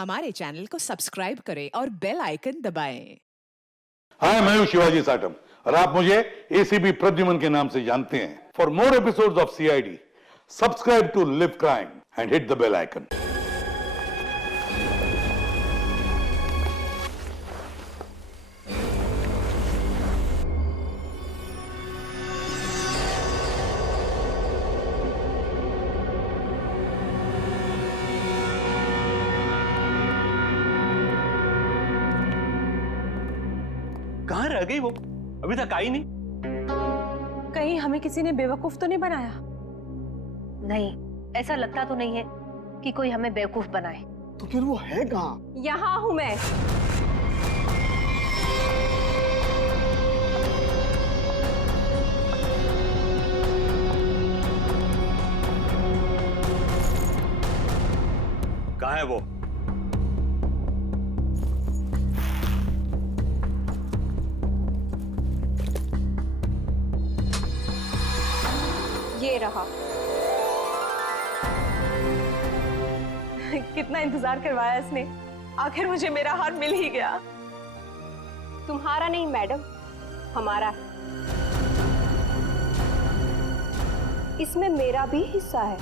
हमारे चैनल को सब्सक्राइब करें और बेल आइकन दबाएं। हाय, मैं हूं शिवाजी साटम और आप मुझे एसीपी प्रद्युमन के नाम से जानते हैं। For more episodes of CID, subscribe to Liv crime and hit the bell icon. कहाँ रह गई वो? अभी तक आई नहीं। कहीं हमें किसी ने बेवकूफ तो नहीं बनाया? नहीं, ऐसा लगता तो नहीं है कि कोई हमें बेवकूफ बनाए। तो फिर वो है कहाँ? यहाँ हूं मैं। कहाँ है वो? ये रहा। कितना इंतजार करवाया इसने, आखिर मुझे मेरा हार मिल ही गया। तुम्हारा नहीं मैडम, हमारा है। इसमें मेरा भी हिस्सा है।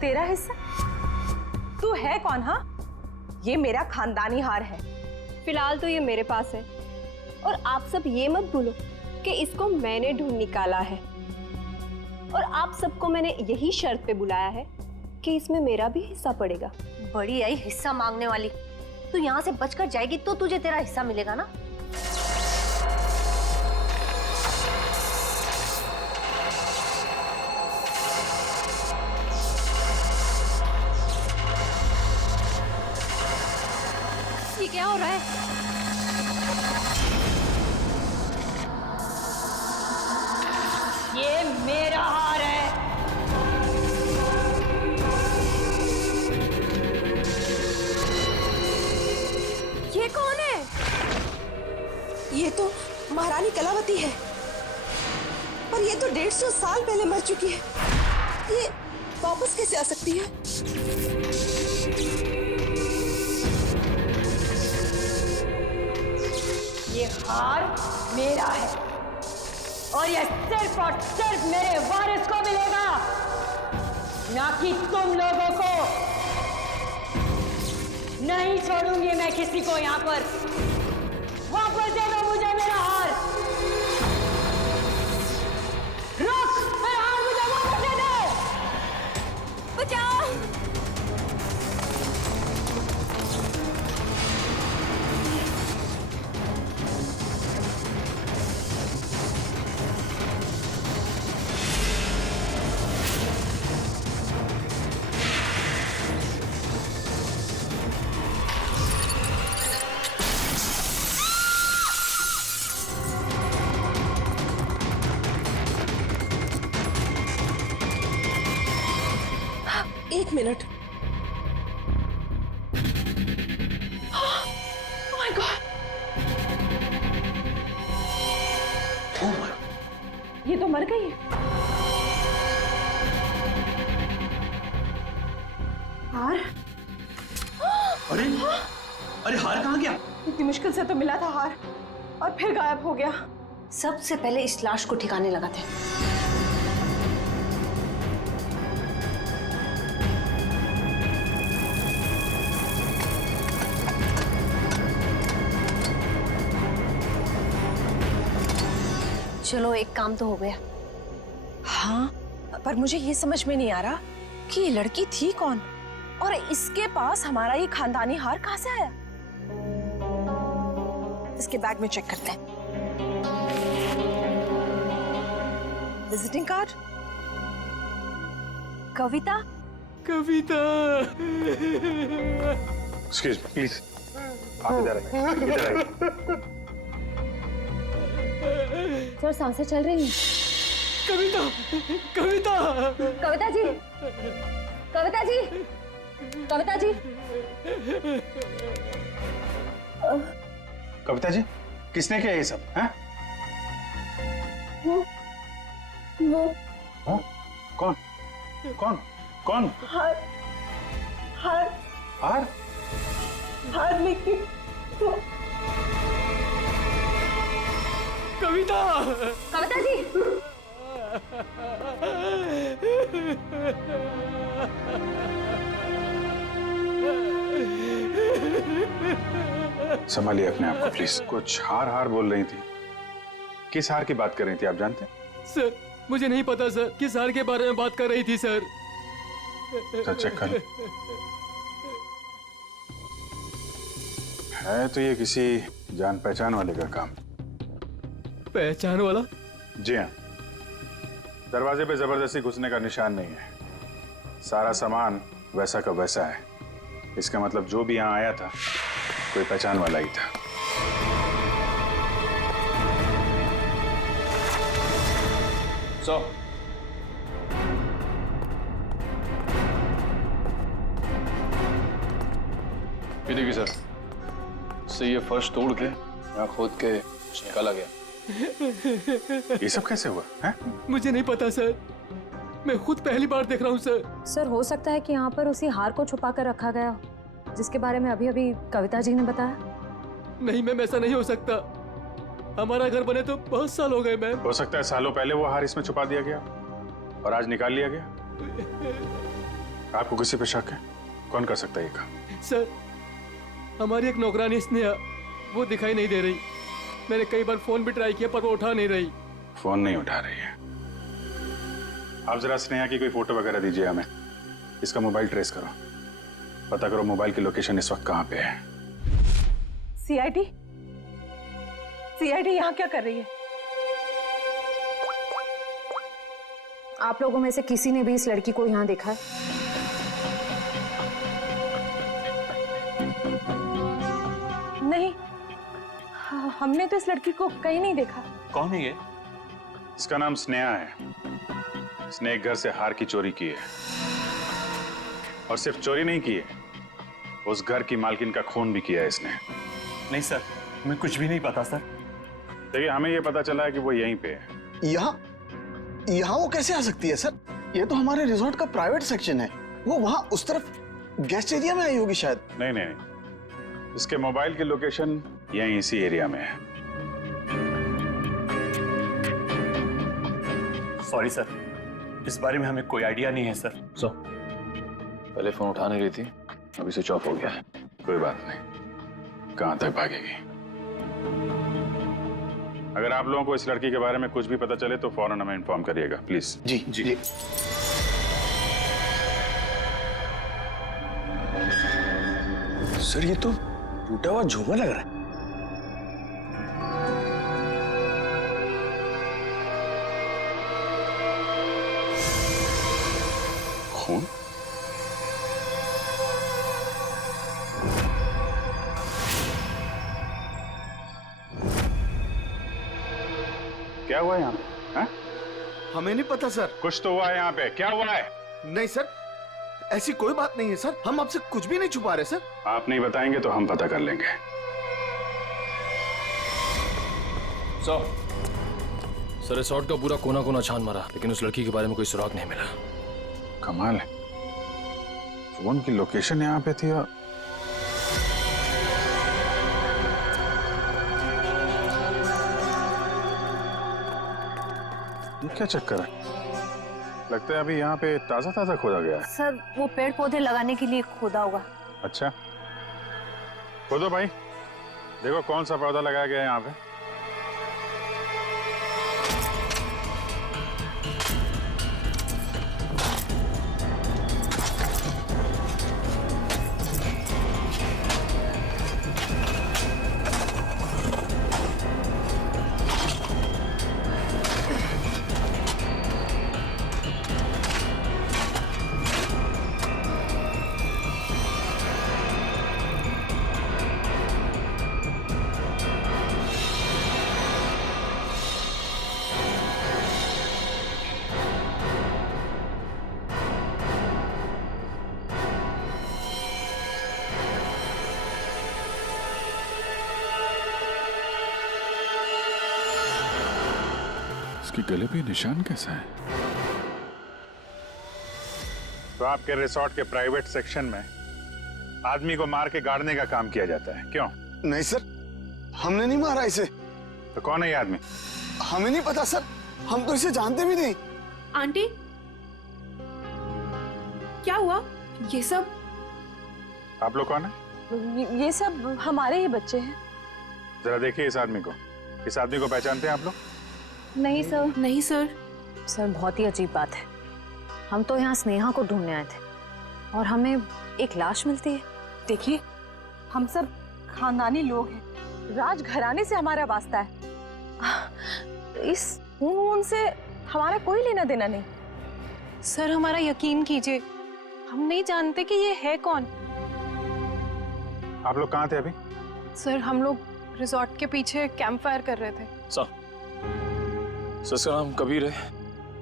तेरा हिस्सा? तू है कौन? हाँ, ये मेरा खानदानी हार है। फिलहाल तो ये मेरे पास है और आप सब ये मत भूलो कि इसको मैंने ढूंढ निकाला है और आप सबको मैंने यही शर्त पे बुलाया है कि इसमें मेरा भी हिस्सा पड़ेगा। बड़ी आई हिस्सा मांगने वाली। तू यहाँ से बचकर जाएगी तो तुझे तेरा हिस्सा मिलेगा ना। ये क्या हो रहा है? ये मेरा हार है। ये कौन है? ये तो महारानी कलावती है, पर ये तो 150 साल पहले मर चुकी है। ये वापस कैसे आ सकती है? ये हार मेरा है और ये सिर्फ और सिर्फ मेरे वारिस को मिलेगा, ना कि तुम लोगों को। नहीं छोड़ूंगी मैं किसी को यहाँ पर। वापस दे दो मुझे मेरा हार। रुक, मेरा हार मुझे वापस दे दो। बचाओ। एक मिनट। ओह माय गॉड, ये तो मर गई है। हार? अरे अरे, हार कहाँ गया? इतनी मुश्किल से तो मिला था हार और फिर गायब हो गया। सबसे पहले इस लाश को ठिकाने लगाते हैं। चलो, एक काम तो हो गया। हाँ, पर मुझे ये समझ में नहीं आ रहा कि ये लड़की थी कौन और इसके पास हमारा ये खानदानी हार कहाँ से आया। इसके बैग में चेक करते हैं। Visiting card, Kavita. Excuse me please. आप इधर आइए, इधर आइए। सर, सांसें चल रही हैं। कविता, कविता, कविता जी, कविता जी, कविता जी। कविता जी, किसने किया ये सब? हैं? वो हाँ? कौन? कौन? कौन? हार, हार, हार? हार लेके कविता। कविता जी, संभालिए अपने आप को प्लीज। कुछ हार हार बोल रही थी, किस हार की बात कर रही थी आप जानते हैं? सर मुझे नहीं पता सर, किस हार के बारे में बात कर रही थी सर। सर चेक कर। है तो ये किसी जान पहचान वाले का काम। पहचान वाला? जी हाँ, दरवाजे पे जबरदस्ती घुसने का निशान नहीं है, सारा सामान वैसा का वैसा है। इसका मतलब जो भी यहाँ आया था कोई पहचान वाला ही था। ये देखिए सर, से ये फर्श तोड़ के यहाँ खोद के कुछ निकाला गया। ये सब कैसे हुआ है? मुझे नहीं पता सर, मैं खुद पहली बार देख रहा हूँ सर। सर हो सकता है कि यहाँ पर उसी हार को छुपा कर रखा गया हो, जिसके बारे में अभी अभी कविता जी ने बताया। नहीं मैम, ऐसा नहीं हो सकता। हमारा घर बने तो बहुत साल हो गए मैम। हो सकता है सालों पहले वो हार इसमें छुपा दिया गया और आज निकाल लिया गया। आपको किसी पे शक है? कौन कर सकता है ये काम? सर हमारी एक नौकरानी स्नेहा, वो दिखाई नहीं दे रही। मैंने कई बार फोन भी ट्राई किया पर वो उठा नहीं रही। फोन नहीं उठा रही है? आप जरा स्नेहा की कोई फोटो वगैरह दीजिए हमें, इसका मोबाइल ट्रेस करो, पता करो मोबाइल की लोकेशन इस वक्त कहाँ पे है। सीआईडी यहाँ क्या कर रही है? आप लोगों में से किसी ने भी इस लड़की को यहाँ देखा है? नहीं, हमने तो इस लड़की को कहीं नहीं देखा। कौन है ये? इसका नाम स्नेहा है। इसने एक घर से हार की चोरी की है, और सिर्फ चोरी नहीं की है, उस घर की मालकिन का खून भी किया है इसने। नहीं सर, हमें कुछ भी नहीं पता सर। देखिए हमें ये पता चला है कि वो यहीं पे है। यहाँ वो कैसे आ सकती है सर? ये तो हमारे रिजॉर्ट का प्राइवेट सेक्शन है। वो वहाँ उस तरफ गेस्ट एरिया में आई होगी शायद। नहीं नहीं नहीं, इसके मोबाइल की लोकेशन यहीं इसी एरिया में है। सॉरी सर, इस बारे में हमें कोई आइडिया नहीं है सर। पहले फोन उठा नहीं रही थी, अभी स्विच ऑफ हो गया है। कोई बात नहीं, कहां तक भागेगी? अगर आप लोगों को इस लड़की के बारे में कुछ भी पता चले तो फौरन हमें इन्फॉर्म करिएगा प्लीज। जी। सर ये तो टूटा हुआ झूमर लग रहा है। खून? क्या हुआ यहाँ पे? हाँ? हमें नहीं पता सर। कुछ तो हुआ है यहाँ पे, क्या हुआ है? नहीं सर, ऐसी कोई बात नहीं है सर। हम आपसे कुछ भी नहीं छुपा रहे सर। आप नहीं बताएंगे तो हम पता कर लेंगे। सर रिसोर्ट का पूरा कोना कोना छान मारा, लेकिन उस लड़की के बारे में कोई सुराग नहीं मिला। कमाल है, फोन की लोकेशन यहाँ पे थी और ये क्या चक्कर है? लगता है अभी यहाँ पे ताजा ताजा खोदा गया है। सर वो पेड़ पौधे लगाने के लिए खोदा होगा। अच्छा, खोदो भाई, देखो कौन सा पौधा लगाया गया है यहाँ पे। इसके गले पे निशान कैसा है? तो आपके रिसोर्ट के प्राइवेट सेक्शन में आदमी को मार के गाड़ने का काम किया जाता है, क्यों? नहीं सर, हमने नहीं मारा इसे। तो कौन है ये आदमी? हमें नहीं पता सर, हम तो इसे जानते भी नहीं। आंटी, क्या हुआ? ये सब आप लोग कौन है? ये सब हमारे ही बच्चे हैं। जरा देखिए इस आदमी को। इस आदमी को पहचानते हैं आप लोग? नहीं सर। नहीं सर। सर बहुत ही अजीब बात है, हम तो यहाँ स्नेहा को ढूंढने आए थे और हमें एक लाश मिलती है। देखिए, हम सब खानदानी लोग हैं, राजघराने से हमारा वास्ता है। इस खून से हमारा कोई लेना देना नहीं। सर हमारा यकीन कीजिए, हम नहीं जानते कि ये है कौन। आप लोग कहाँ थे अभी? सर हम लोग रिजॉर्ट के पीछे कैंप फायर कर रहे थे। सर इसका नाम कबीर है,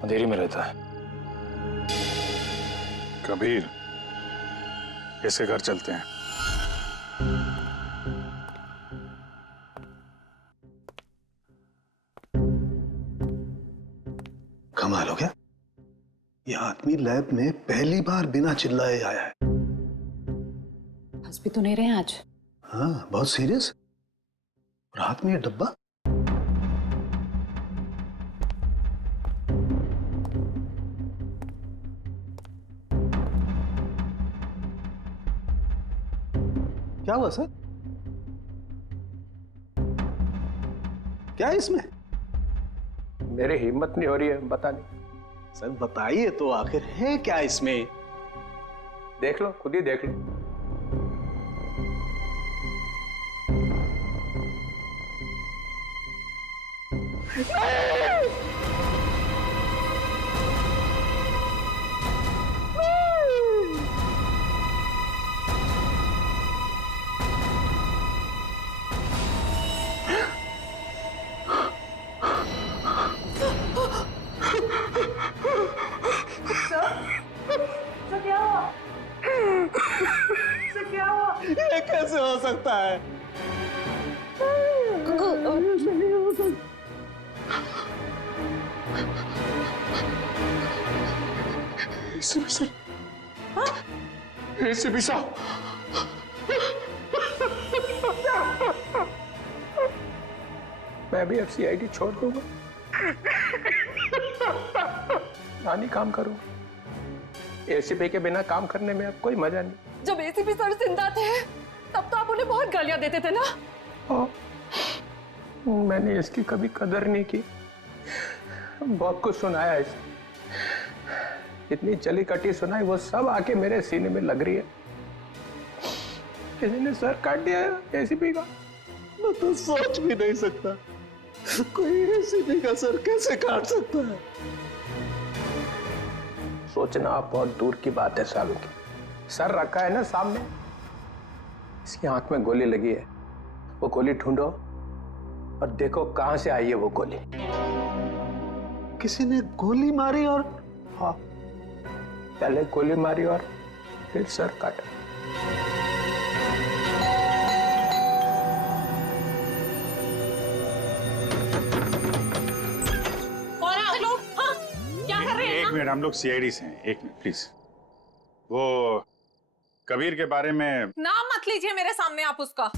अंधेरी में रहता है। कबीर, इसके घर चलते हैं। कमाल हो गया, ये आदमी लैब में पहली बार बिना चिल्लाए आया है। हंस भी तो नहीं रहे आज। हाँ, बहुत सीरियस। और हाथ में ये डब्बा। क्या हुआ सर? क्या है इसमें? मेरी हिम्मत नहीं हो रही है बताने। सर बताइए तो, आखिर है क्या इसमें? देख लो, खुद ही देख लो। ये कैसे हो सकता है? एसीपी साहब, मैं भी अब सीआईडी छोड़ दूंगा, नानी काम करूंगा। एसीपी के बिना काम करने में अब कोई मजा नहीं। जब एसीपी सर जिंदा थे तब तो आप उन्हें बहुत गालियां देते थे ना। मैंने इसकी कभी कदर नहीं की, बहुत कुछ सुनाया इसे, इतनी चली कटी सुनाई, वो सब आके मेरे सीने में लग रही है। किसी ने सर काट दिया एसीपी का। मैं तो सोच भी नहीं सकता, कोई एसीपी का सर कैसे काट सकता है? सोचना आप बहुत दूर की बात है सालों की। सर रखा है ना सामने, इसकी आंख में गोली लगी है, वो गोली ढूंढो और देखो कहां से आई है वो गोली। किसी ने गोली मारी और? हाँ, पहले गोली मारी और फिर सर काटा। कौन है आप लोग? हाँ? क्या कर रहे हैं? एक मिनट, हम लोग सीआईडी से हैं। एक मिनट प्लीज। वो कबीर के बारे में नाम मत लीजिए मेरे सामने आप उसका।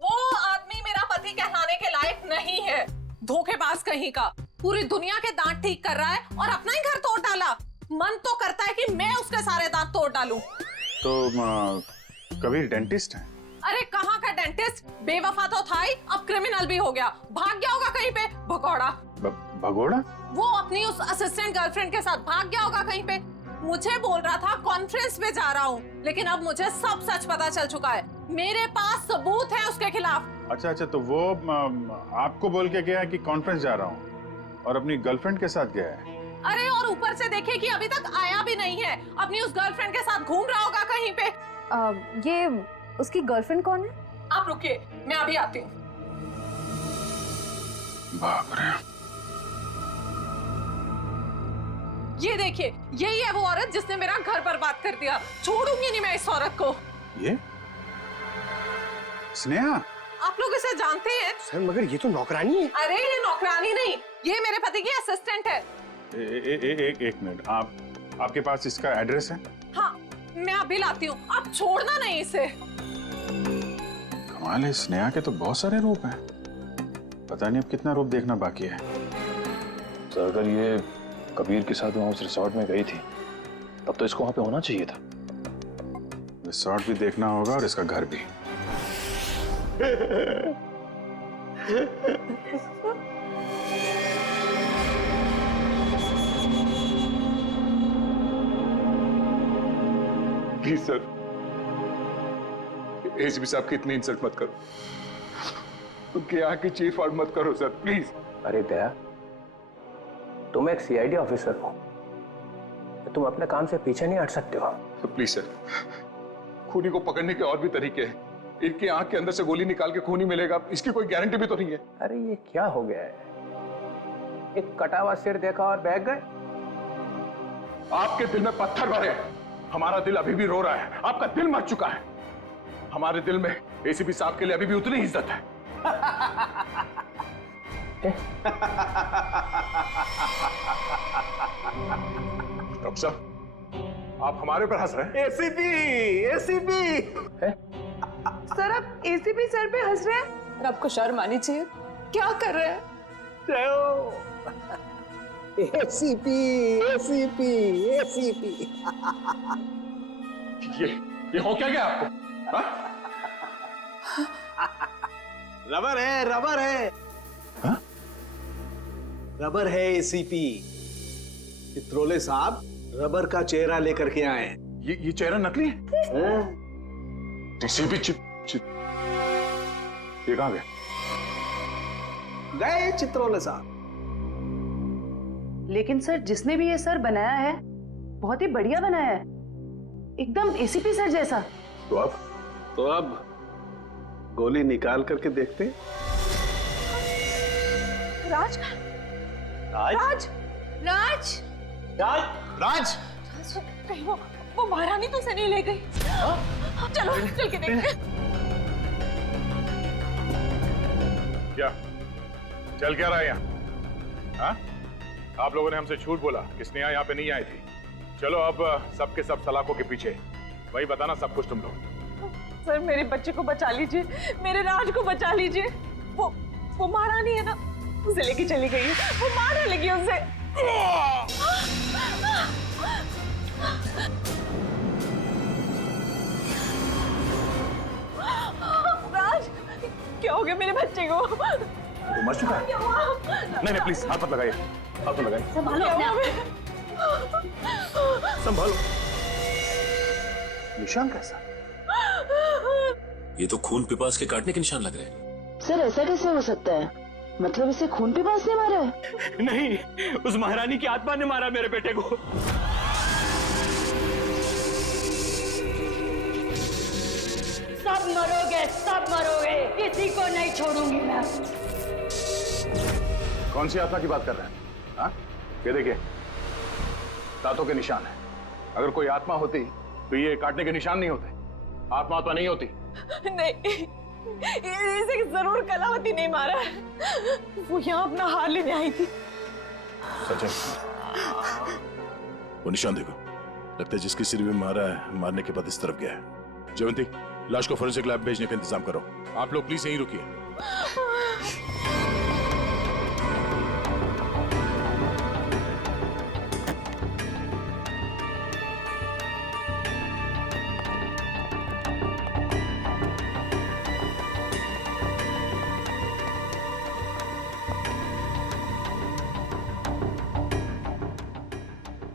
वो आदमी मेरा पति कहलाने के लायक नहीं है, धोखेबाज कहीं का। पूरी दुनिया के दांत ठीक कर रहा है और अपना ही घर तोड़ डाला। मन तो करता है कि मैं उसके सारे दांत तोड़ डालूं। तो कबीर डेंटिस्ट है? अरे कहाँ का डेंटिस्ट, बेवफा तो था ही, अब क्रिमिनल भी हो गया। भाग गया होगा कहीं पे, भगौड़ा। भगोड़ा? वो अपनी उस असिस्टेंट गर्लफ्रेंड के साथ भाग गया होगा कहीं पे। मुझे बोल रहा था कॉन्फ्रेंस पे जा रहा हूँ, लेकिन अब मुझे सब सच पता चल चुका है। मेरे पास सबूत है उसके खिलाफ। अच्छा, तो वो आपको बोल के गया कि कॉन्फ्रेंस जा रहा हूँ और अपनी गर्लफ्रेंड के साथ गया है? अरे और ऊपर से देखिए कि अभी तक आया भी नहीं है, अपनी उस गर्लफ्रेंड के साथ घूम रहा होगा कहीं पे। ये उसकी गर्लफ्रेंड कौन है? आप रुकिए, मैं अभी आती हूँ। बाप रे। ये देखिए, यही है वो औरत जिसने मेरा घर बर्बाद कर दिया। छोड़ूंगी नहीं मैं इस औरत को। ये स्नेहा? आप लोग इसे जानते हैं? सर मगर ये तो नौकरानी है। अरे ये नौकरानी नहीं, ये मेरे पति की असिस्टेंट है। एक मिनट, आपके पास इसका एड्रेस है? हाँ, मैं अभी लाती हूँ, आप छोड़ना नहीं इसे। कमाल है, स्नेहा के तो बहुत सारे रूप हैं। पता नहीं अब कितना रूप देखना बाकी है। सर अगर ये कबीर के साथ वहां उस रिसोर्ट में गई थी तब तो इसको वहां पे होना चाहिए था। रिसोर्ट भी देखना होगा और इसका घर भी। प्लीज सर, एसीपी साहब की इतनी इंसल्ट मत करो, उनके यहाँ की चीफ आउट मत करो सर, प्लीज। अरे दया, तुम एक सीआईडी ऑफिसर हो, तुम अपने काम से पीछे नहीं हट सकते हो। तो प्लीज सर, खूनी को पकड़ने के और भी तरीके हैं। इनकी आंख के अंदर से गोली निकाल के खूनी मिलेगा, इसकी कोई गारंटी भी तो नहीं है। अरे ये क्या हो गया है? एक कटा हुआ सिर देखा और बह गए। आपके दिल में पत्थर भरे हैं, हमारा दिल अभी भी रो रहा है। आपका दिल मर चुका है, हमारे दिल में एसीपी साहब के लिए अभी भी उतनी ही इज्जत है। डॉक्टर साहब, आप हमारे ऊपर हंस रहे हैं? एसीपी सर, आप एसीपी सर पे हंस रहे हैं? और आपको शर्म आनी चाहिए, क्या कर रहे हैं? एसीपी ये हो क्या गया आपको? हा? रबर है हा? रबर है एसीपी। चित्रोले साहब रबर का चेहरा लेकर के आए हैं। ये चेहरा नकली है? एसीपी ये कहां गए? गए चित्रोले साहब। लेकिन सर, जिसने भी ये सर बनाया है बहुत ही बढ़िया बनाया है, एकदम एसीपी सर जैसा। तो अब गोली निकाल करके देखते हैं। राज राज राज राज राज कहीं वो महारानी तो से नहीं ले गई? चलो चल के देखते। क्या चल क्या रहा है यहाँ? हाँ? आप लोगों ने हमसे झूठ बोला कि स्नेहा यहाँ पे नहीं आई थी। चलो अब सबके सब सलाखों के पीछे, वही बताना सब कुछ तुम लोग। सर मेरे बच्चे को बचा लीजिए, मेरे राज को बचा लीजिए। वो महारानी है ना, उसे लेके चली गई है, वो मारने लगी उसे। राज, क्या हो गया मेरे बच्चे को? वो मर चुका है? नहीं प्लीज हाथ मत लगाइए, हाथ मत लगाइए। संभालो अपने आप। संभालो। निशान कैसा? ये तो खून पिपास के काटने के निशान लग रहे हैं। सर ऐसा कैसे हो सकता है? मतलब इसे खून पे पास ने मारा है? नहीं, उस महारानी की आत्मा ने मारा मेरे बेटे को। सब मरोगे, किसी को नहीं छोड़ूंगी मैं। कौन सी आत्मा की बात कर रहे हैं? हाँ? ये देखिए, दांतों के निशान है। अगर कोई आत्मा होती तो ये काटने के निशान नहीं होते। आत्मा तो नहीं होती। नहीं, इसे जरूर कलावती नहीं मारा है। वो यहाँ अपना हार लेने आई थी। सच है? वो निशान देखो, लगता है जिसकी सिर में मारा है, मारने के बाद इस तरफ गया है। जयवंती, लाश को फोरेंसिक लैब भेजने का इंतजाम करो। आप लोग प्लीज यहीं रुकिए।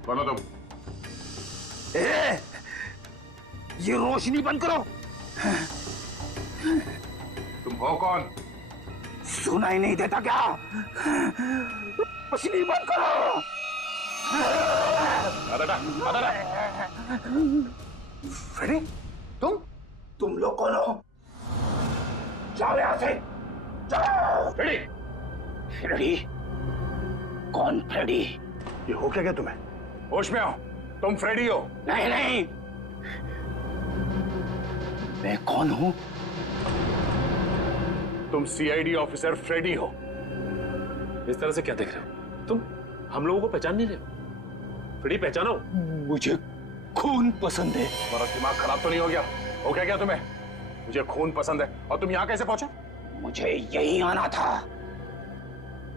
बोलो तुम। ये रोशनी बंद करो। तुम हो कौन? सुनाई नहीं देता क्या? रोशनी बंद करो। फ्रेडी, तुम लोग कौन हो? जाओ यहां से, जाओ। Freddy, Freddy? कौन फ्रेडी? ये हो क्या गया तुम्हें? होश में आओ, तुम फ्रेडी हो? नहीं नहीं, मैं कौन हूं? तुम सीआईडी ऑफिसर फ्रेडी हो। इस तरह से क्या देख रहे हो? तुम हम लोगों को पहचान नहीं रहे हो? फ्रेडी पहचानो। मुझे खून पसंद है। तुम्हारा दिमाग खराब तो नहीं हो गया? हो क्या तुम्हें? मुझे खून पसंद है और तुम यहाँ कैसे पहुंचे? मुझे यहीं आना था।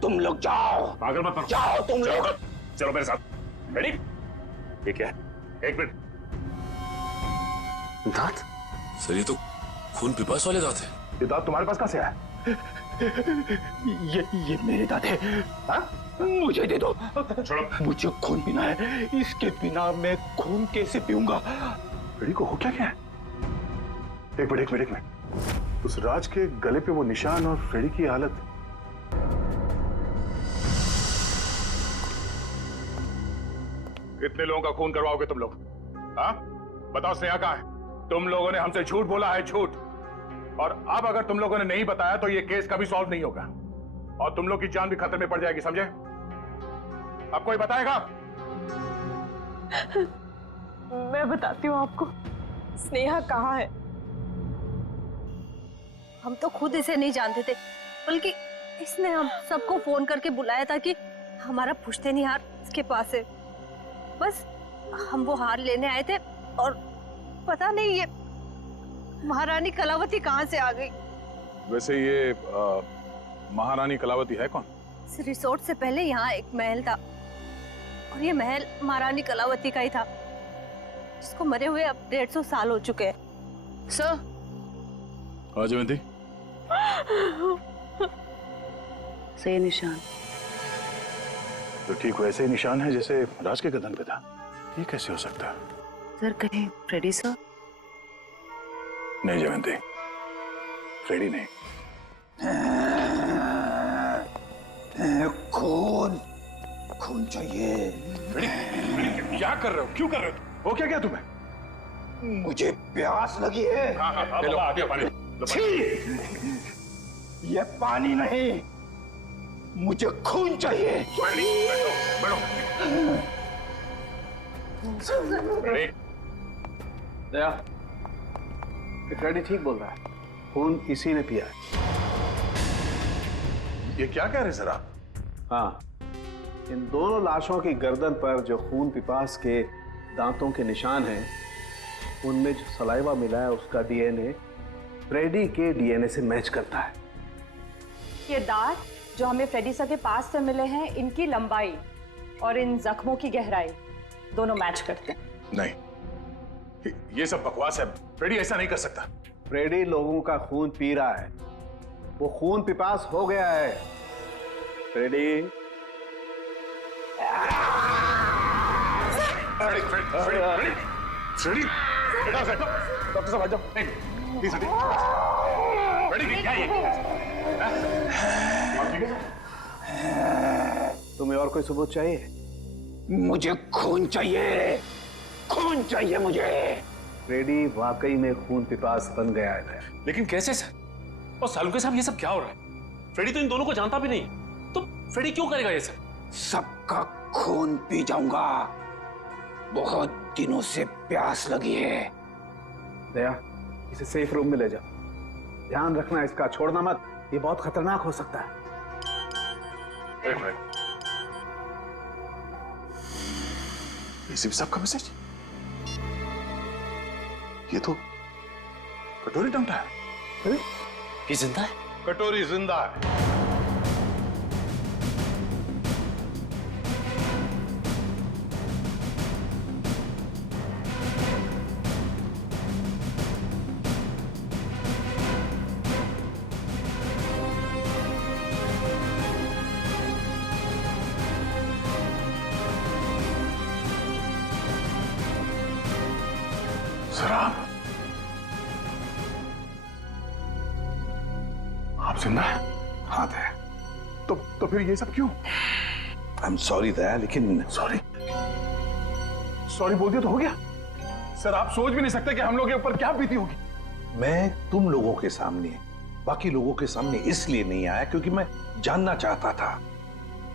तुम लोग जाओ। पागल मत बनो। जाओ तुम लोग। चलो मेरे साथ। रेडी? ठीक है, एक मिनट। दांत? सर ये तो खून पिपास वाले दांत है। ये दांत तुम्हारे पास कहाँ से आया? ये मेरे दांत है। हाँ? मुझे दे दो। छोड़ो। मुझे खून पीना है, इसके बिना मैं खून कैसे पीऊंगा? फ्रेडी को हो क्या है? एक मिनट। उस राज के गले पे वो निशान और फ्रेडी की हालत। कितने लोगों का खून करवाओगे तुम लोग? हाँ? बताओ स्नेहा कहाँ है? तुम लोगों ने हमसे झूठ बोला है, झूठ। और अब अगर तुम लोगों ने नहीं बताया तो ये केस कभी सॉल्व नहीं होगा और तुम लोग की जान भी खतरे में पड़ जाएगी, समझे? अब कोई बताएगा? मैं बताती हूँ आपको। स्नेहा कहाँ है? हम तो खुद इसे नहीं जानते थे, बल्कि इसने हम सबको फोन करके बुलाया था कि हमारा पुश्तैनी हार इसके पास है। बस हम वो हार लेने आए थे और पता नहीं ये महारानी कलावती कहाँ से आ गई। वैसे ये महारानी कलावती है कौन? इस रिसोर्ट से पहले यहाँ एक महल था और ये महल महारानी कलावती का ही था, जिसको मरे हुए अब 150 साल हो चुके हैं। सर। हाँ जयंती। सही निशान। तो ठीक वैसे ही निशान है जैसे राज के गर्दन पे था। ये कैसे हो सकता है? सर कहीं फ्रेडी सर? नहीं जयंती, फ्रेडी नहीं। खून चाहिए। फ्रेडी, क्या कर रहे हो? क्यों कर रहे हो? वो क्या तुम्हें? मुझे प्यास लगी है। हाँ, लो, आ गया पानी। ये पानी नहीं, मुझे खून चाहिए। बैठो। दया, फ्रेडी ठीक बोल रहा है, खून इसी ने पिया है। ये क्या कह रहे सर आप? हाँ, इन दोनों लाशों की गर्दन पर जो खून पिपास के दांतों के निशान हैं, उनमें जो सलाइवा मिला है उसका डीएनए फ्रेडी के डीएनए से मैच करता है। ये दांत जो हमें फ्रेडी सर के पास से मिले हैं, इनकी लंबाई और इन जख्मों की गहराई दोनों मैच करते हैं। नहीं, ये सब बकवास है। फ्रेडी ऐसा नहीं कर सकता। फ्रेडी लोगों का खून पी रहा है, वो खून पिपास हो गया है। फ्रेडी डॉक्टर साहब आ जाओ। फ्रेडी क्या है? तुम्हें और कोई सबूत चाहिए? मुझे खून चाहिए, खून चाहिए मुझे। फ्रेडी वाकई में खून पिपास बन गया है। लेकिन कैसे सर? और सालुके साहब ये सब क्या हो रहा है? फ्रेडी तो इन दोनों को जानता भी नहीं, तो फ्रेडी क्यों करेगा ये सब? सबका खून पी जाऊंगा। बहुत दिनों से प्यास लगी है। दया, इसे सेफ रूम में ले जाओ। ध्यान रखना इसका, छोड़ना मत, ये बहुत खतरनाक हो सकता है। एक मिनट। एसीपी साहब का मैसेज? ये तो कटोरी टंगटा है। ये जिंदा है? कटोरी जिंदा है। सर आप जिंदा है? हाँ दया। तो फिर ये सब क्यों? आई एम सॉरी दया, लेकिन सॉरी बोल दिया तो हो गया। सर आप सोच भी नहीं सकते कि हम लोग के ऊपर क्या बीती होगी। मैं तुम लोगों के सामने, बाकी लोगों के सामने इसलिए नहीं आया क्योंकि मैं जानना चाहता था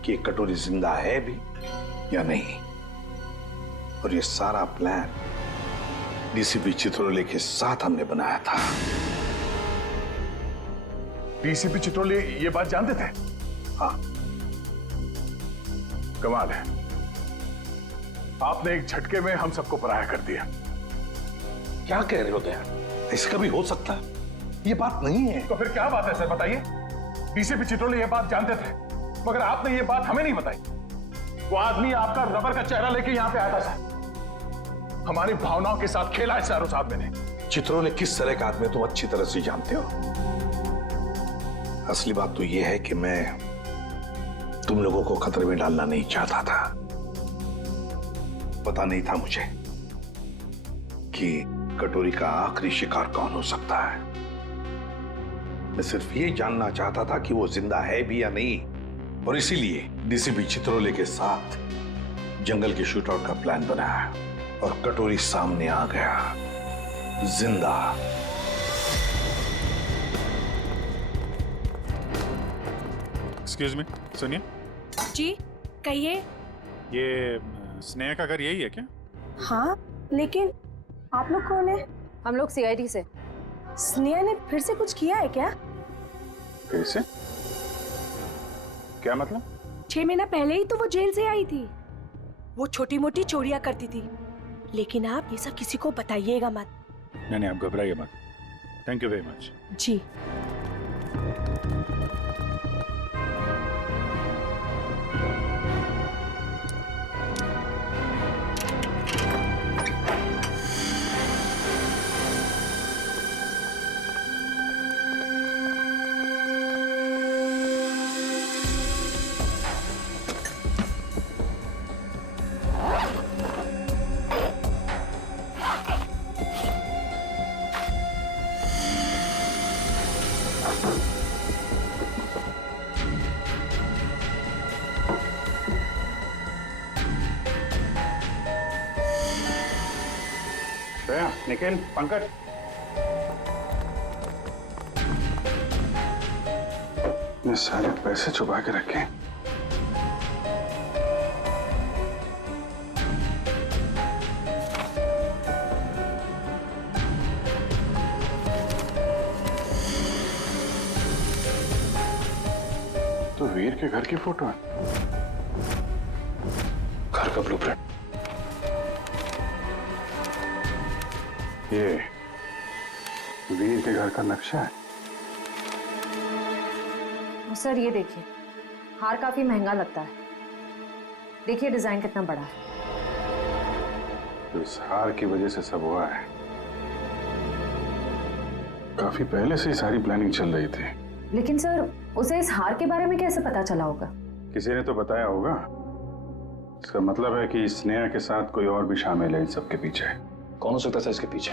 कि ये कटोरी जिंदा है भी या नहीं। और ये सारा प्लान डीसीपी चित्रोले के साथ हमने बनाया था। डीसीपी चित्रोले ये बात जानते थे? हाँ। कमाल है। आपने एक झटके में हम सबको पराया कर दिया। क्या कह रहे हो दया? ऐसा कभी हो सकता? ये बात नहीं है। तो फिर क्या बात है सर, बताइए। डीसीपी चित्रोले ये बात जानते थे, मगर आपने ये बात हमें नहीं बताई। वो आदमी आपका रबर का चेहरा लेके यहाँ पे आया था सर। हमारी भावनाओं के साथ खेला है सर उस आदमी ने। चित्रोले किस तरह का आदमी तुम अच्छी तरह से जानते हो। असली बात तो यह है कि मैं तुम लोगों को खतरे में डालना नहीं चाहता था। पता नहीं था मुझे कि कटोरी का आखिरी शिकार कौन हो सकता है। मैं सिर्फ ये जानना चाहता था कि वो जिंदा है भी या नहीं, और इसीलिए डीसीपी चित्रोले के साथ जंगल के शूटआउट का प्लान बनाया और कटोरी सामने आ गया जिंदा। एक्सक्यूज मी, सुनिए। जी कहिए। ये स्नेहा का घर यही है क्या? हाँ, लेकिन आप लोग कौन है? हम लोग सीआईडी से। स्नेहा ने फिर से कुछ किया है क्या? फिर से? क्या मतलब? 6 महीना पहले ही तो वो जेल से आई थी। वो छोटी मोटी चोरियां करती थी, लेकिन आप ये सब किसी को बताइएगा मत। नहीं, आप घबराइए मत। Thank you very much. जी। निखिल, पंकज, ये सारे पैसे छुपा के रखे। तो वीर के घर की फोटो है, घर का ब्लूप्रिंट। ये वीर के घर का नक्शा है। सर ये देखिए, हार काफी महंगा लगता है। देखिए डिजाइन कितना बड़ा है। तो इस हार की वजह से सब हुआ है। काफी पहले से ही सारी प्लानिंग चल रही थी। लेकिन सर उसे इस हार के बारे में कैसे पता चला होगा? किसी ने तो बताया होगा। इसका मतलब है कि स्नेहा के साथ कोई और भी शामिल है इन सब के पीछे। कौन हो सकता है इसके पीछे?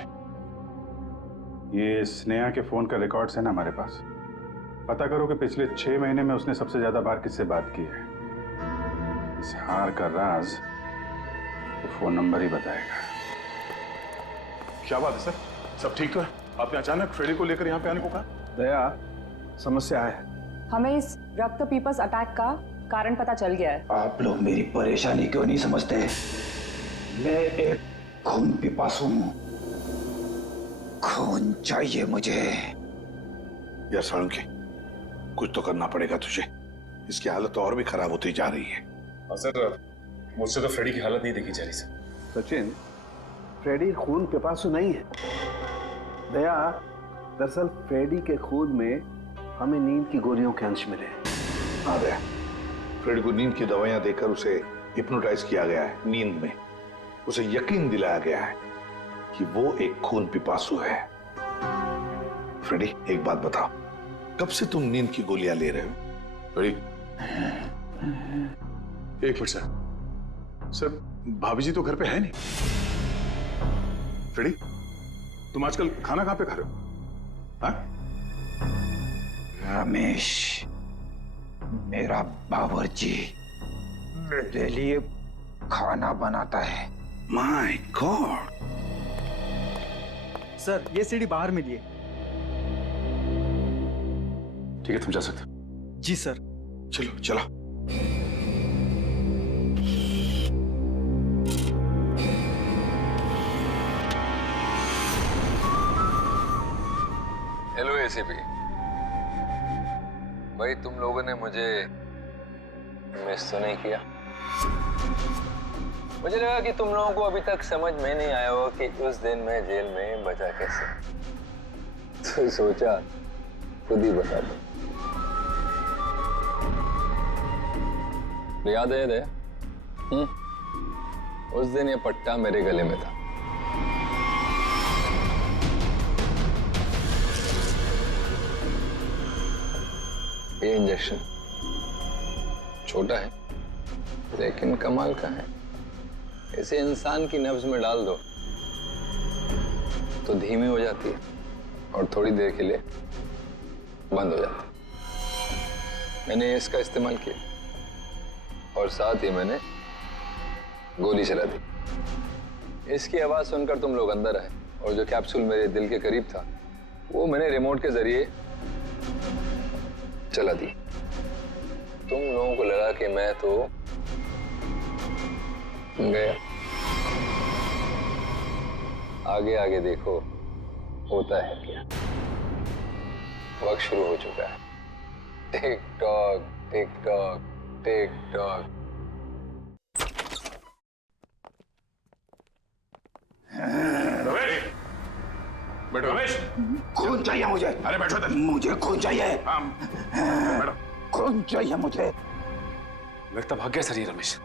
ये स्नेहा के फोन का रिकॉर्ड्स है ना हमारे पास। पता करो कि पिछले 6 महीने में उसने सबसे ज्यादा बार किससे बात की है। इस हार का राज तो फोन नंबर ही बताएगा। क्या बात है सर? सब ठीक तो है? आपने अचानक फ्रेडी को लेकर यहाँ पे आने को कहा? दया, समस्या है। हमें इस रक्त पीपस अटैक का कारण पता चल गया है। आप लोग मेरी परेशानी क्यों नहीं समझते? मैं एक खून पिपासु हूं। खून चाहिए मुझे। यार साळुंखे, कुछ तो करना पड़ेगा तुझे। इसकी हालत तो और भी खराब होती जा रही है। सर, मुझसे तो फ्रेडी की हालत नहीं देखी जा रही सर। सचिन, फ्रेडी खून पिपासु नहीं है। दया, दरअसल फ्रेडी के खून में हमें नींद की गोलियों के अंश मिले। हाँ दया, फ्रेडी को नींद की दवाइयां देकर उसे हिप्नोटाइज किया गया है। नींद में उसे यकीन दिलाया गया है कि वो एक खून पिपासु है। फ्रेडी, एक बात बताओ, कब से तुम नींद की गोलियां ले रहे हो? फ्रेडी, एक मिनट सर। सर, भाभी जी तो घर पे है नहीं। फ्रेडी, तुम आजकल खाना कहां पे खा रहे हो? हाँ? रमेश, मेरा बावर्ची मेरे लिए खाना बनाता है। My God. सर, ये सीढ़ी बाहर मिली है। ठीक है, तुम जा सकते हो। जी सर। चलो चलो। हेलो एसीपी भाई, तुम लोगों ने मुझे मिस तो नहीं किया? मुझे लगा कि तुम लोगों को अभी तक समझ में नहीं आया हो कि उस दिन मैं जेल में बचा कैसे, तो सोचा खुद ही बता दो। याद है दया? उस दिन ये पट्टा मेरे गले में था। ये इंजेक्शन छोटा है लेकिन कमाल का है। इसे इंसान की नब्ज में डाल दो तो धीमी हो जाती है और थोड़ी देर के लिए बंद हो जाती है। मैंने इसका इस्तेमाल किया और साथ ही मैंने गोली चला दी। इसकी आवाज सुनकर तुम लोग अंदर आए और जो कैप्सूल मेरे दिल के करीब था वो मैंने रिमोट के जरिए चला दी। तुम लोगों को लगा कि मैं तो गया। आगे आगे देखो होता है क्या। वक्त शुरू हो चुका है। Tick tock tick tock tick tock. Ramesh, बैठो। रमेश, खून चाहिए मुझे। अरे बैठो इधर। मुझे खून चाहिए। बैठो। खून चाहिए मुझे। लगता भाग गया सर ये रमेश।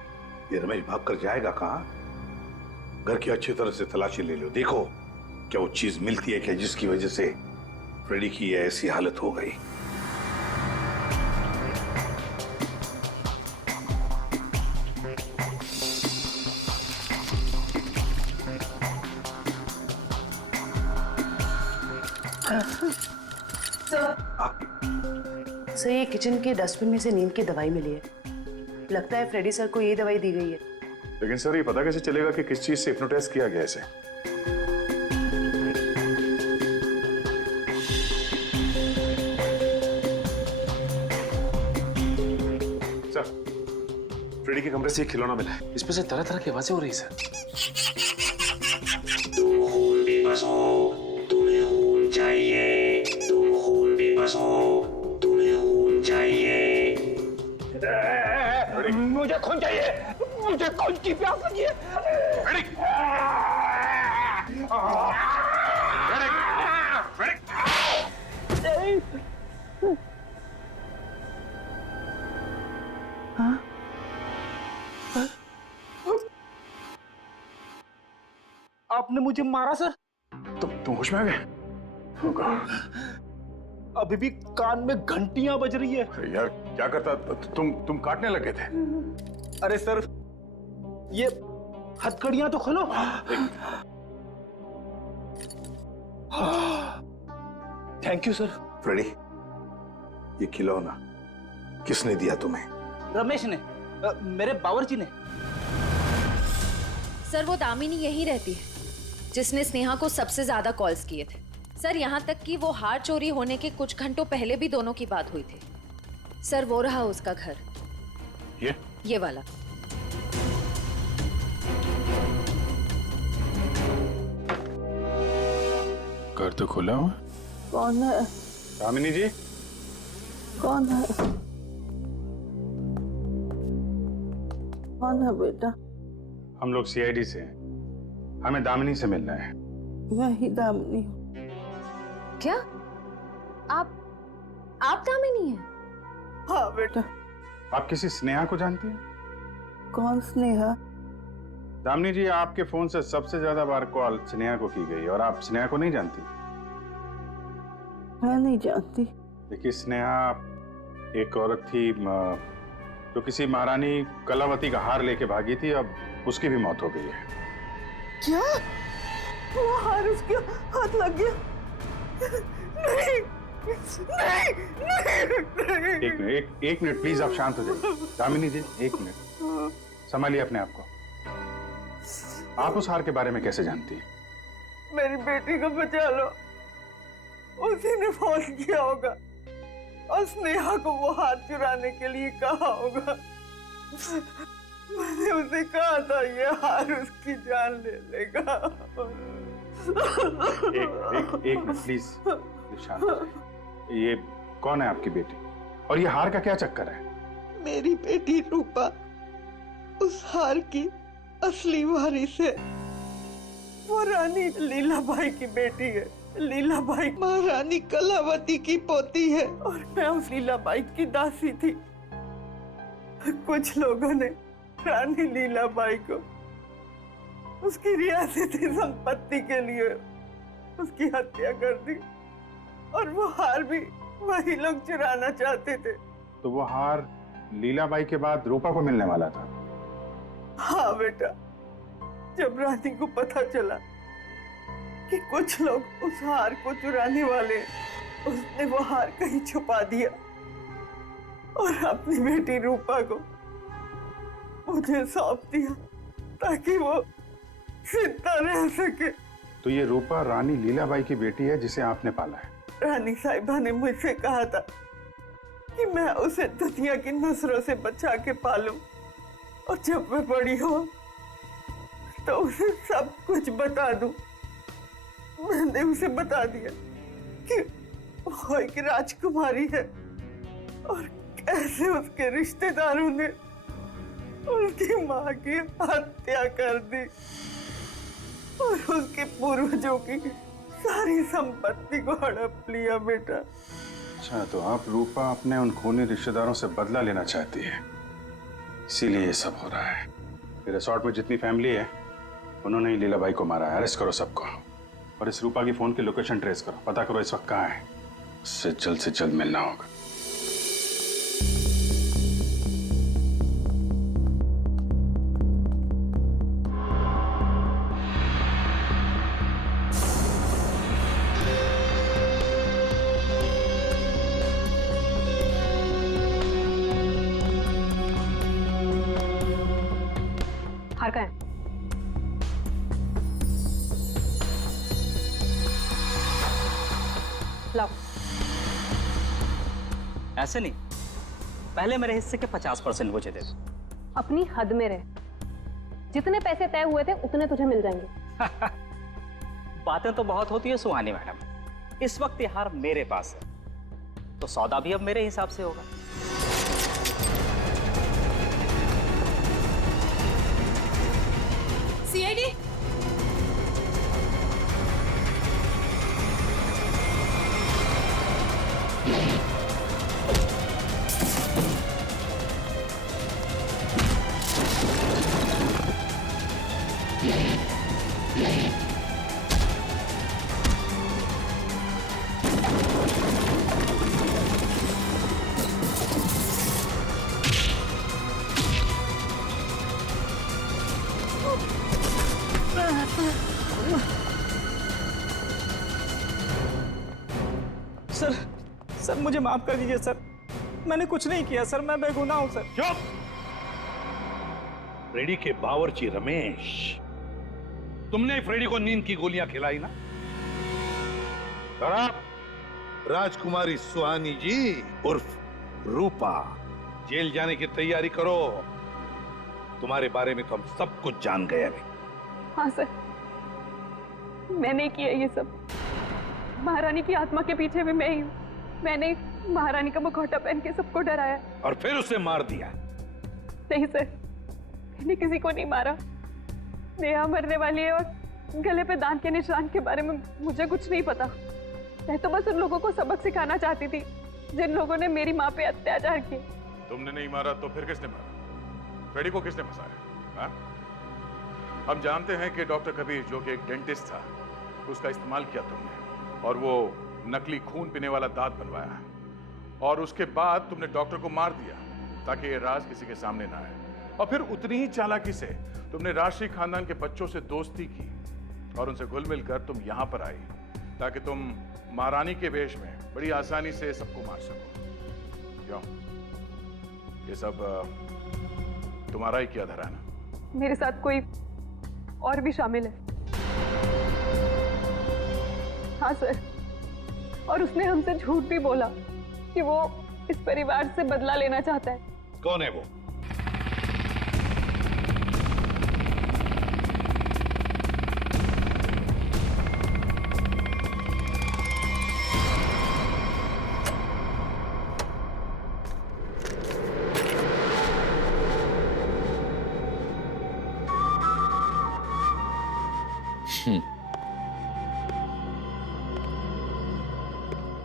ये रमेश भाग कर जाएगा कहाँ? घर की अच्छी तरह से तलाशी ले लो, देखो क्या वो चीज मिलती है क्या जिसकी वजह से फ्रेडी की ऐसी हालत हो गई। सर ये किचन के डस्टबिन में से नींद की दवाई मिली है। लगता है फ्रेडी सर को ये दवाई दी गई है। लेकिन सर ये पता कैसे चलेगा कि किस चीज से हिप्नोटाइज किया गया इसे? सर फ्रेडी के कमरे से एक खिलौना मिला है, इसमें से तरह तरह की आवाजें हो रही है सर। तुम्हें खून चाहिए, तुम खून भी बसो, तुम्हें खून चाहिए। मुझे खून चाहिए, मुझे खून की प्यास लगी है। आपने मुझे मारा सर? तुम होश में आ गए? अभी भी कान में घंटियां बज रही है। यार क्या करता, तुम काटने लगे थे। अरे सर ये हथकड़ियां तो खोलो। Thank you sir. फ्रेडी, ये खिलौना किसने दिया तुम्हें? रमेश ने, मेरे बावर्ची ने। सर वो दामिनी यही रहती है जिसने स्नेहा को सबसे ज्यादा कॉल्स किए थे। सर यहाँ तक कि वो हार चोरी होने के कुछ घंटों पहले भी दोनों की बात हुई थी। सर वो रहा उसका घर, ये वाला। घर तो खुला हुआ। कौन है? दामिनी जी। कौन है? कौन है बेटा? हम लोग सीआईडी से हैं, हमें दामिनी से मिलना है। मैं ही दामिनी हूँ। क्या आप दामिनी हैं? हाँ बेटा। आप किसी स्नेहा को जानती हैं? कौन स्नेहा? दामिनी जी, आपके फोन से सबसे ज्यादा बार कॉल स्नेहा को की गई और आप स्नेहा को नहीं जानती? मैं नहीं जानती। देखिए, स्नेहा एक औरत थी जो किसी महारानी कलावती का हार लेके भागी थी, अब उसकी भी मौत हो गई है। क्या? वो हार उसके हाथ लग गया? नहीं, नहीं, एक मिनट प्लीज, आप शांत हो जाइए। दामिनी जी, एक मिनट, संभालिए अपने आप को। आप उस हार के बारे में कैसे जानती हैं? मेरी बेटी को बचा लो, उसी ने फोन किया होगा और स्नेहा को वो हाथ चुराने के लिए कहा होगा। मैंने उसे कहा था ये हार उसकी जान ले लेगा। एक मिनट प्लीज, शांत हो जाइए। ये कौन है आपकी बेटी और ये हार का क्या चक्कर है? मेरी बेटी रूपा उस हार की असली वारिस है। वो रानी लीलाबाई की बेटी है। लीलाबाई महारानी कलावती की पोती है और मैं उस लीलाबाई की दासी थी। कुछ लोगों ने रानी लीलाबाई को उसकी रियासती संपत्ति के लिए उसकी हत्या कर दी और वो हार भी वही लोग चुराना चाहते थे। तो वो हार लीलाबाई के बाद रूपा को मिलने वाला था? हाँ बेटा, जब रानी को पता चला कि कुछ लोग उस हार को चुराने वाले, उसने वो हार कहीं छुपा दिया और अपनी बेटी रूपा को मुझे सौंप दिया ताकि वो जिंदा रह सके। तो ये रूपा रानी लीलाबाई की बेटी है जिसे आपने पाला है? रानी साहिबा ने मुझसे कहा था कि मैं उसे दुनिया की नजरों से बचा के पालूं और जब मैं बड़ी हो तो उसे सब कुछ बता दूं। मैंने उसे बता दिया कि वो एक राजकुमारी है और कैसे उसके रिश्तेदारों ने उसकी माँ की हत्या कर दी और उसके पूर्वजों की सारी संपत्ति को हड़प लिया। बेटा अच्छा, तो आप रूपा अपने उन खूनी रिश्तेदारों से बदला लेना चाहती है, इसीलिए ये सब हो रहा है। फिर रिसोर्ट में जितनी फैमिली है उन्होंने ही लीलाबाई को मारा है। अरेस्ट करो सबको और इस रूपा की फोन की लोकेशन ट्रेस करो, पता करो इस वक्त कहाँ है। उससे जल्द मिलना होगा। हार का है? लाओ। ऐसे नहीं, पहले मेरे हिस्से के 50% मुझे दे दो। अपनी हद में रह। जितने पैसे तय हुए थे उतने तुझे मिल जाएंगे। बातें तो बहुत होती है सुहानी मैडम, इस वक्त ये हार मेरे पास है तो सौदा भी अब मेरे हिसाब से होगा। सीआईडी सर मुझे माफ कर दीजिए सर, मैंने कुछ नहीं किया सर, मैं बेगुनाह हूं सर। चुप! फ्रेडी के बावर्ची रमेश, तुमने फ्रेडी को नींद की गोलियां खिलाई ना? और आप राजकुमारी सुहानी जी उर्फ रूपा जेल जाने की तैयारी करो। तुम्हारे बारे में तो हम सब कुछ जान गए अभी। हाँ सर, मैंने किया ये सब। महारानी की आत्मा के पीछे भी मैं ही हूँ। मैंने महारानी का मुखौटा पहन के सबको डराया और फिर उसे मार दिया। नहीं सर, मैंने किसी को नहीं मारा। नेहा मरने वाली है और गले पे दांत के निशान के बारे में मुझे कुछ नहीं पता। मैं तो बस उन लोगों को सबक सिखाना चाहती थी जिन लोगों ने मेरी माँ पे अत्याचार किए। तुमने नहीं मारा तो फिर किसने मारा? फ्रेडी को किसने फंसाया? हाँ? हम जानते हैं कि डॉक्टर कबीर, जो कि एक डेंटिस्ट था, उसका इस्तेमाल किया तुमने और वो नकली खून पीने वाला दांत बनवाया और उसके बाद तुमने डॉक्टर को मार दिया ताकि ये राज किसी के सामने ना आए। और फिर उतनी ही चालाकी से तुमने राष्ट्रीय खानदान के बच्चों से दोस्ती की और उनसे घुल मिलकर तुम यहां पर आई ताकि तुम महारानी के वेश में बड़ी आसानी से सबको मार सको। क्यों? ये सब तुम्हारा ही किया धरा ना? मेरे साथ कोई और भी शामिल है। हाँ सर, और उसने हमसे झूठ भी बोला कि वो इस परिवार से बदला लेना चाहता है। कौन है वो?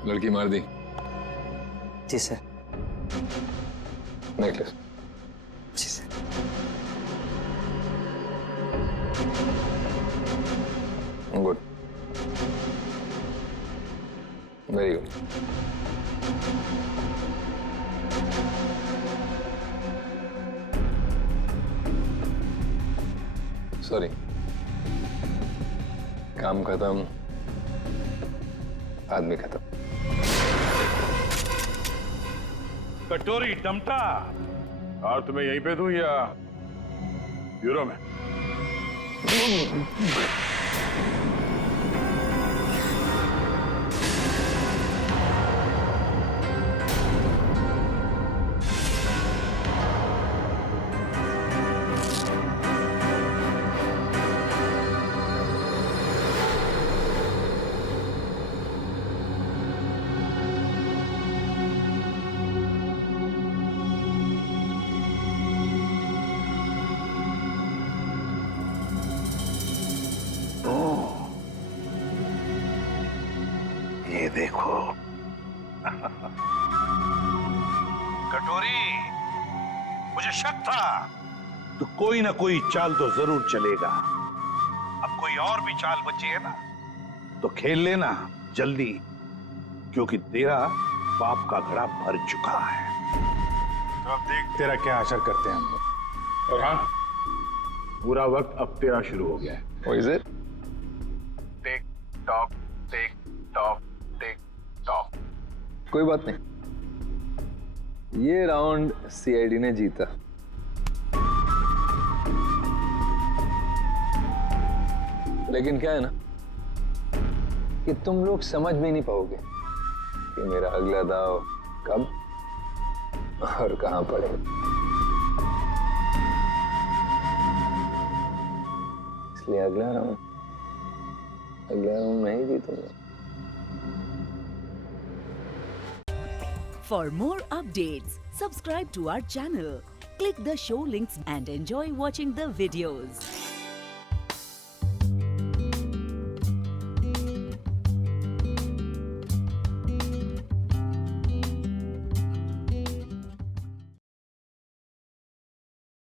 लड़की मार दी? जी सर। नेकलेस? जी sir. Good, very good. Sorry, काम खत्म, आदमी खत्म। कटोरी टमटा, और तुम्हें यहीं पे दूं या ब्यूरो में? ये देखो कटोरी, मुझे शक था तो कोई ना कोई चाल तो जरूर चलेगा। अब कोई और भी चाल बची है ना तो खेल लेना जल्दी, क्योंकि तेरा पाप का घड़ा भर चुका है। तो अब देख तेरा क्या असर करते हैं हम लोग। और हाँ, पूरा वक्त अब तेरा शुरू हो गया है। What is it? Tick tock, tick tock, tick tock. कोई बात नहीं, ये राउंड सीआईडी ने जीता। लेकिन क्या है ना कि तुम लोग समझ भी नहीं पाओगे कि मेरा अगला दाव कब और कहां पड़ेगा। इसलिए अगला राउंड मैं ही जीतूंगा। For more updates, subscribe to our channel, click the show links and enjoy watching the videos.